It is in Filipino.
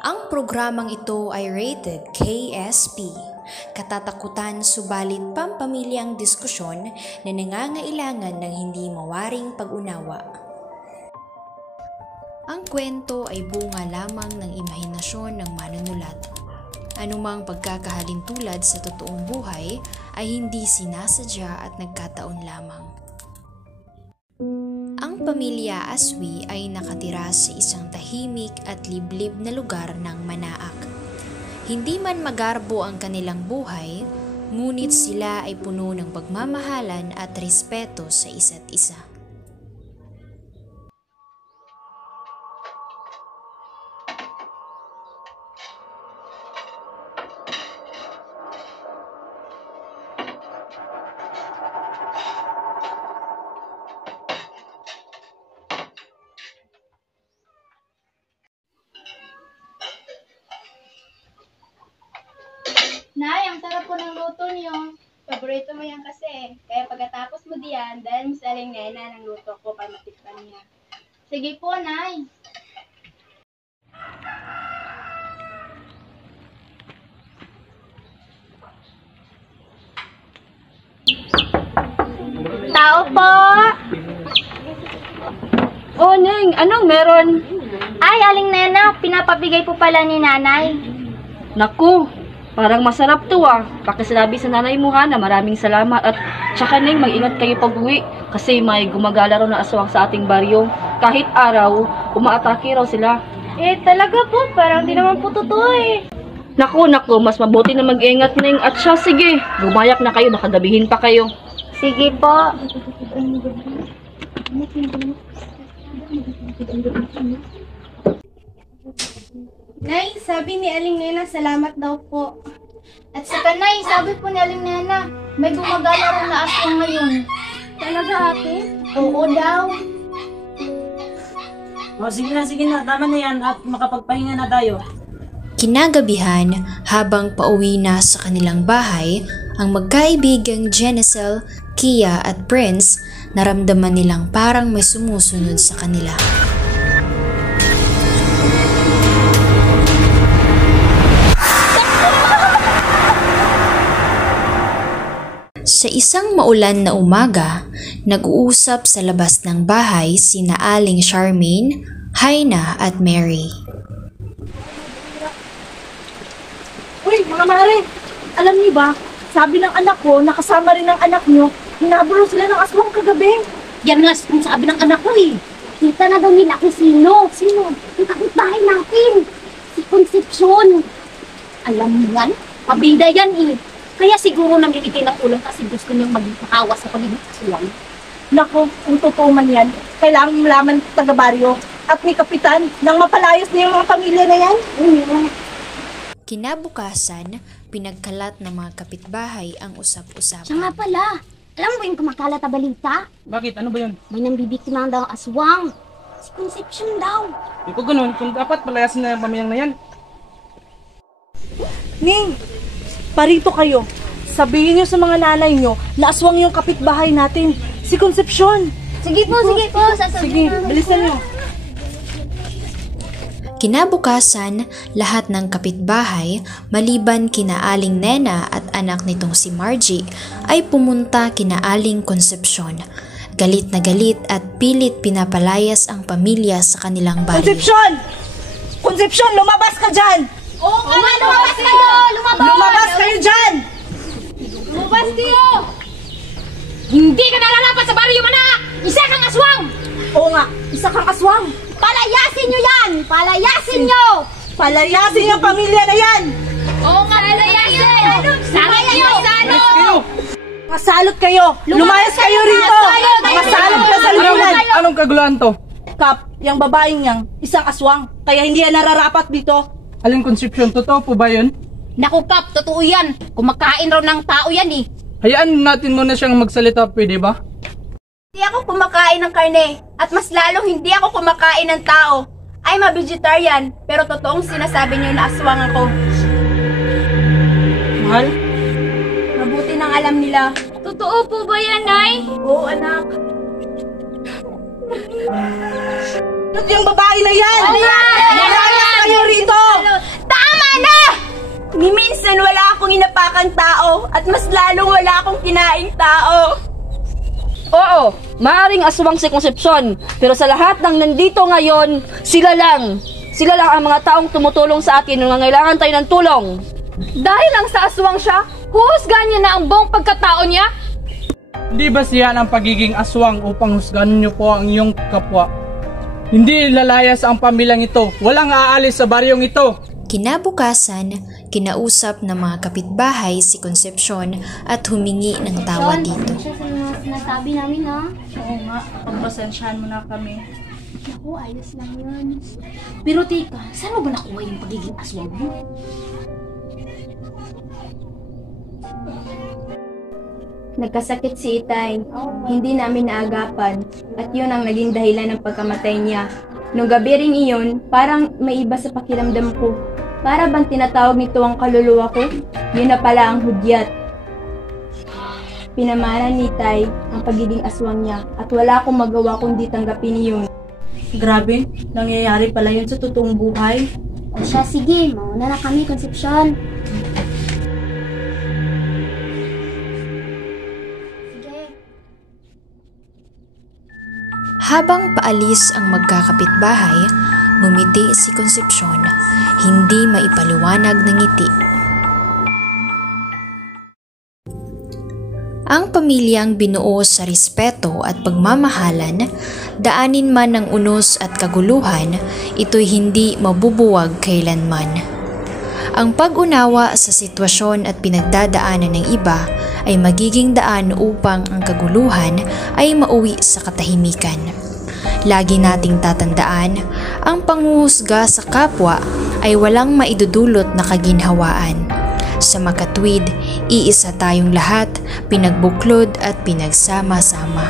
Ang programang ito ay rated KSP. Katatakutan subalit pampamilyang diskusyon na nangangailangan ng hindi mawaring pag-unawa. Ang kwento ay bunga lamang ng imahinasyon ng manunulat. Anumang pagkakahalintulad sa totoong buhay ay hindi sinasadya at nagkataon lamang. Ang pamilya Aswi ay nakatira sa isang tahimik at liblib na lugar ng Manaak. Hindi man magarbo ang kanilang buhay, ngunit sila ay puno ng pagmamahalan at respeto sa isa't isa. Nay, ang sarap po ng luto niyo. Paborito mo yan kasi. Kaya pagkatapos mo diyan, dahil mo sa Aling Nena ng luto ko para matikman niya. Sige po, Nay. Tao po! Oh, Neng, anong meron? Ay, Aling Nena, pinapabigay po pala ni Nanay. Naku, parang masarap to ah. Pakisalabi sa nanay mo ha na maraming salamat at tsaka Neng, mag-ingat kayo pag-uwi kasi may gumagala raw na aswang sa ating baryo. Kahit araw, umaatake raw sila. Talaga po, parang di naman po totoo eh. Naku, mas mabuti na mag-ingat Neng at siya sige, gumayak na kayo, nakagabihin pa kayo. Sige po. Nay, sabi ni Aling Nena, salamat daw po. At saka Nay, sabi po ni Aling Nena, may gumagala raw na aswang ngayon. Talaga ate? Oo daw. Sige na, tama na yan at makapagpahinga na tayo. Kinagabihan, habang pauwi na sa kanilang bahay, ang magkaibigang Genesel, Kia at Prince, naramdaman nilang parang may sumusunod sa kanila. Sa isang maulan na umaga, nag-uusap sa labas ng bahay sina Aling Charmaine, Haina at Mary. Uy, mga mare, alam niyo ba, sabi ng anak ko, nakasama rin ng anak niyo, hinaburo sila ng aswang kagabi. Yan nga, sabi ng anak ko eh. Kita na daw nila kung sino. Sino? Yung kapitbahay natin. Si Concepcion. Alam mo yan? Pabida yan eh. Kaya siguro namimigay ng ulang kasi gusto niyang magpakawa sa pagiging aswang. Nako, kung totoo man yan, kailangan malaman ng taga-baryo at ni Kapitan nang mapalayas na yung mga pamilya na yan. Kinabukasan, pinagkalat ng mga kapitbahay ang usap-usapan. Siya nga pala. Alam mo yung kumakalat na balita? Bakit? Ano ba yun? May nambibiktima daw ang aswang. Si Concepcion daw. Di ko ganun, kung dapat palayasin na yung pamilyang na yan. Ning, parito kayo. Sabihin niyo sa mga nanay niyo na aswang yung kapitbahay natin, si Concepcion. Sige po, sasabihin. Sige, bilisan niyo. Kinabukasan, lahat ng kapitbahay, maliban kina Aling Nena at anak nitong si Margie, ay pumunta kina Aling Concepcion. Galit na galit at pilit pinapalayas ang pamilya sa kanilang baryo. Concepcion! Concepcion, lumabas ka dyan! Oo nga, lumabas kayo! Lumabas kayo dyan! Lumabas kayo! Hindi ka nalalapat sa baryo manak! Isa kang aswang! Oo nga, isa kang aswang! Palayasin nyo yan! Palayasin nyo! Palayasin yung pamilya na yan! Oo nga, palayasin! Saray nyo! Masalot kayo! Lumayas kayo rito! Masalot kayo sa lubulan! Anong kaguluhan to? Kap, yung babaeng yang, isang aswang, kaya hindi yan nararapat dito. Aling Concepcion, totoo po ba yun? Naku Kap, totoo yan! Kumakain raw ng tao yan eh! Hayaan natin muna siyang magsalita, pwede ba? Hindi ako kumakain ng karne at mas lalong hindi ako kumakain ng tao. I'm a vegetarian pero totoong sinasabi niyo na aswang ako. Mahal? Mabuti nang alam nila. Totoo po ba yan, Nay? Oo anak. Ba't yung babae na yan? Malayas kayo rito! Tama na! Ni minsan wala akong inapakang tao at mas lalong wala akong kinaing tao. Oo, maaring aswang si Concepcion, pero sa lahat ng nandito ngayon, sila lang ang mga taong tumutulong sa akin nung nangailangan tayo ng tulong. Dahil lang sa aswang siya, huhusgahan niya na ang buong pagkatao niya? Hindi ba siya ang pagiging aswang upang husgahan niyo po ang iyong kapwa? Hindi lalayas ang pamilyang ito. Walang aalis sa baryong ito. Kinabukasan, kinausap ng mga kapitbahay si Concepcion at humingi ng tawa dito. Siya sa mga sinasabi namin, ha? Oo nga, pagpasensyahan mo na kami. Naku, ayos lang yun. Pero teka, saan mo ba nakuha yung pagiging aswang mo? Nagkasakit si Itay. Hindi namin naagapan at yun ang naging dahilan ng pagkamatay niya. Nung gabi rin iyon, parang may iba sa pakiramdam ko. Para bang tinatawag nito ang kaluluwa ko? Yun na pala ang hudyat. Pinamana ni Itay ang pagiging aswang niya at wala akong magawa kundi tanggapin iyon. Grabe, nangyayari pala yun sa totoong buhay. O siya, sige, mauna na kami, Concepcion. Habang paalis ang magkakapitbahay, ngumiti si Concepcion, hindi maipaliwanag ng ngiti. Ang pamilyang binuo sa respeto at pagmamahalan, daanin man ng unos at kaguluhan, ito'y hindi mabubuwag kailanman. Ang pag-unawa sa sitwasyon at pinagdadaanan ng iba ay magiging daan upang ang kaguluhan ay mauwi sa katahimikan. Lagi nating tatandaan, ang panghuhusga sa kapwa ay walang maidudulot na kaginhawaan. Sa makatwid, iisa tayong lahat, pinagbuklod at pinagsama-sama.